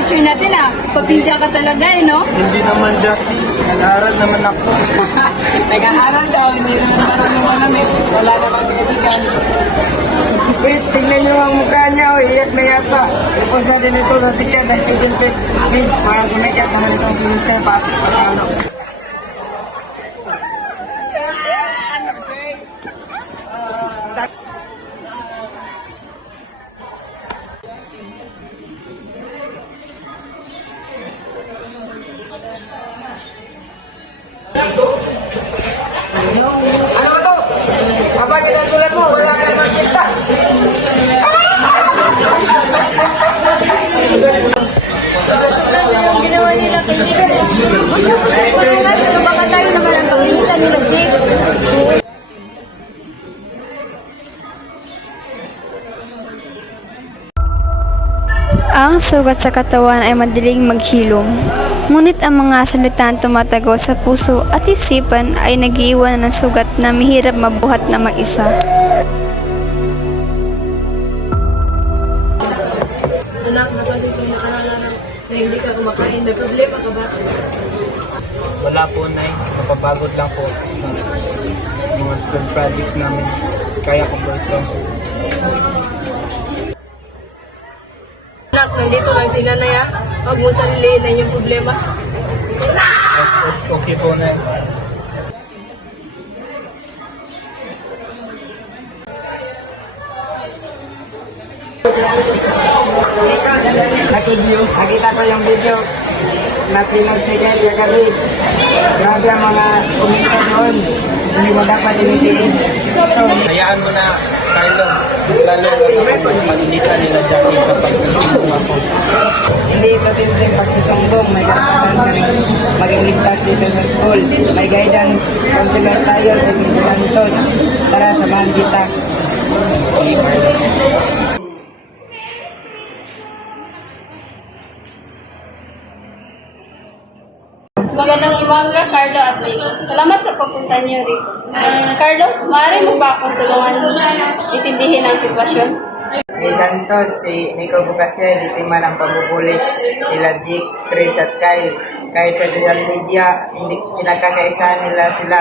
picture natin ah. Papilya ka talaga eh, no? Hindi naman, Jackie. Nag-aaral naman ako. Nag-aaral daw, hindi naman marunong manamit. Wala namang kaibigan. Wait, tingnan niyo ang mukha niya. O, iyak na yata. Ipos na din ito sa sikat ng student page para sumikat naman itong semester pa at panalo. Ano ba to? Kapag inasulat mo, wala ka naman kita. Yung ginawa nila kay Nick. Gusto ko sa tulungan, pero baka tayo naman ang pag-initan nila, Jake. Ang sugat sa katawan ay madaling maghilom. Ngunit ang mga salitang tumatago sa puso at isipan ay nag-iwan ng sugat na mahirap mabuhat na mag-isa. Anak, napansin ko nakalala na hindi ka kumakain. May problema ka ba? Wala po, Nay. Napapagod lang po sa mga school projects namin. Kaya ko po ito. Anak, nandito lang si nanay ah. Huwag mo sariliin na yung problema. Okay po, Nay. Nakita ko yung video na pinost ni Kel kagabi. Grabe ang mga komento doon. Hindi mo dapat initiis. Ito, Hayaan mo na, Carlo. Mas lalo lang ako malilitan nila Jackie kapag nasumbong ako. hindi ito simpleng pagsusumbong. May karapatan ka rin maging ligtas dito sa school. May guidance counselor tayo si Miss Santos. Tara, samahan kita. Sige, Carlo. Magandang umaga, Carlo at Rico. Salamat sa pagpunta niyo rito. Carlo, maaari mo ba akong tulungan itindihin ang sitwasyon? Miss Santos, si Nico Bukasia, biktima ng pagbubulit nila Jake, Chris at Kyle. Kahit sa social media, hindi pinagkakaisahan nila sila.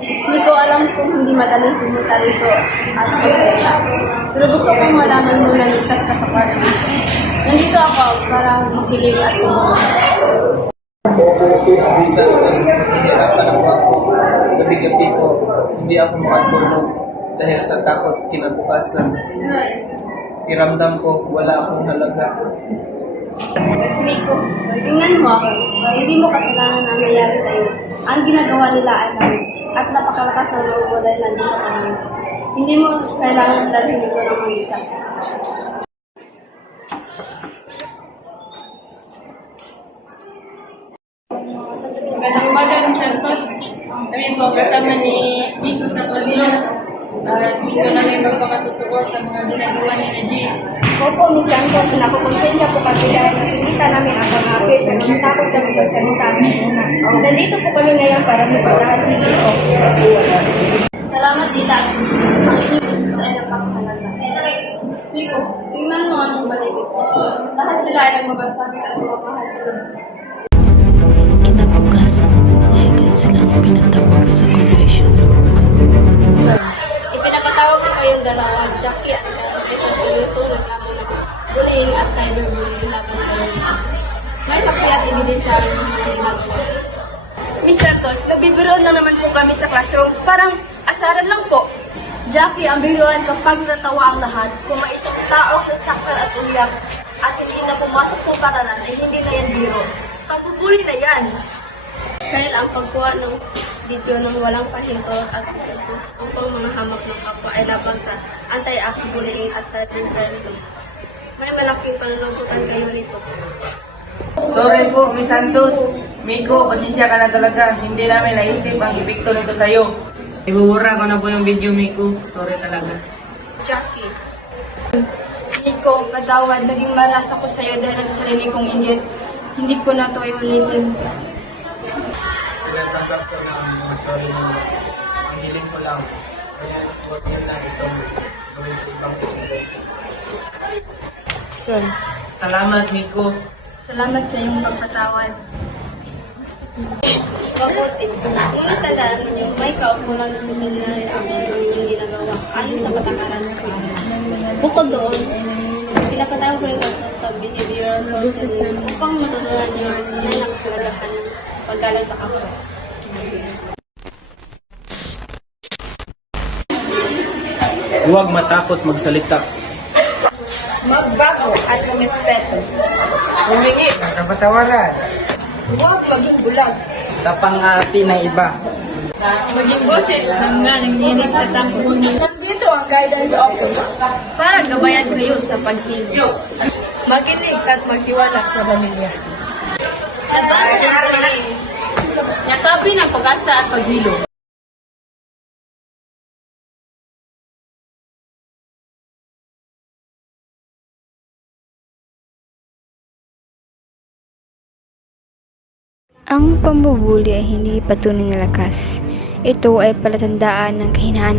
Hindi ko alam kung hindi madaling pumunta rito at magsalita. Pero gusto kong malaman mo na ligtas ka sa party. Nandito ako para makinig at tumulong. Bisa, tapos hinirapan ako ako. Gabi-gabi ko, hindi ako makatulog dahil sa takot kinabukasan. Iramdam ko, wala akong halaga. Miko, tingnan mo ako. Hindi mo kasalanan ang nangyari sa iyo. Ang ginagawa nila ay mali. At napakalakas ng loob mo dahil nandito ka naman. Hindi mo kailangan dalhin dito ng mga isa. Magandang umaga ng Santos. Kami po kasama ni Jesus na Pazino. Gusto namin magpakatotoo sa mga ginagawa ni na Jake. Opo, Miss Santos, nakukonsensya po kami dahil nakikita namin ang pangapit pero natakot kami sa salita ng una. Nandito po kami ngayon para suportahan si Ito. Salamat, Tita. Ang inyong business ay napakahalaga. Miko, tingnan mo anong balikin. Lahat sila ay nagmabasakit at mapahal sila. Kinabukasan ay agad silang pinatawag sa confession room. Ipinapatawag ko kayong dalawa, Jackie at Kyle, sa seryoso reklamo ng bullying at cyberbullying laban kayo. May saksi at ebidensya ng mga ginagawa. Miss Santos, nagbibiroon lang naman po kami sa classroom. Parang asaran lang po. Jackie, ang biruan kapag natawa ang lahat, kung may isang taong nasaktan at umiyak at hindi na pumasok sa paralan ay hindi na yan biro. Pagbubuli na yan. Dahil ang pagkuha ng video ng walang pahinto at pagpupos upang mga hamak ng kapwa ay labag sa anti-bullying at cybercrime. May malaking panunugtutan kayo nito. Sorry po, Miss Santos. Miko, pasensya ka na talaga. Hindi namin naisip ang epekto nito sa'yo. Ibubura ko na po yung video, Miko. Sorry talaga. Jackie, Nico, patawad. Naging maras ako sa'yo dahil sa sarili kong inggit. Hindi ko na ito ulitin. Tinatanggap ko na ang mga sorry mo. Ang hiling ko lang. Kaya huwag niyo na itong gawin sa ibang episode. Salamat, Miko. Salamat sa iyong pagpatawad. Mabuti. Ngunit tandaan ninyo, may kaukulang disciplinary action ang inyong ginagawa ayon sa patakaran ng pangalan. Bukod doon, pinapatawag ko yung sa behavioral counseling upang matutunan niyo ang tunay na kasalagahan ng paggalang sa kapwa. Huwag matakot magsalita. Magbago at rumispeto. Humingi ng kapatawaran Huwag maging bulag. sa pang-aapi ng iba. Maging boses ng nanginginig sa tampunan. Nandito ang guidance office para gabayan kayo sa pag-ibig. Makinig at magtiwala sa pamilya. Labanan ang piling. Yakapin ang pag-asa at paghilo. Ang pambubuli ay hindi patunay na lakas. Ito ay palatandaan ng kahinaan ng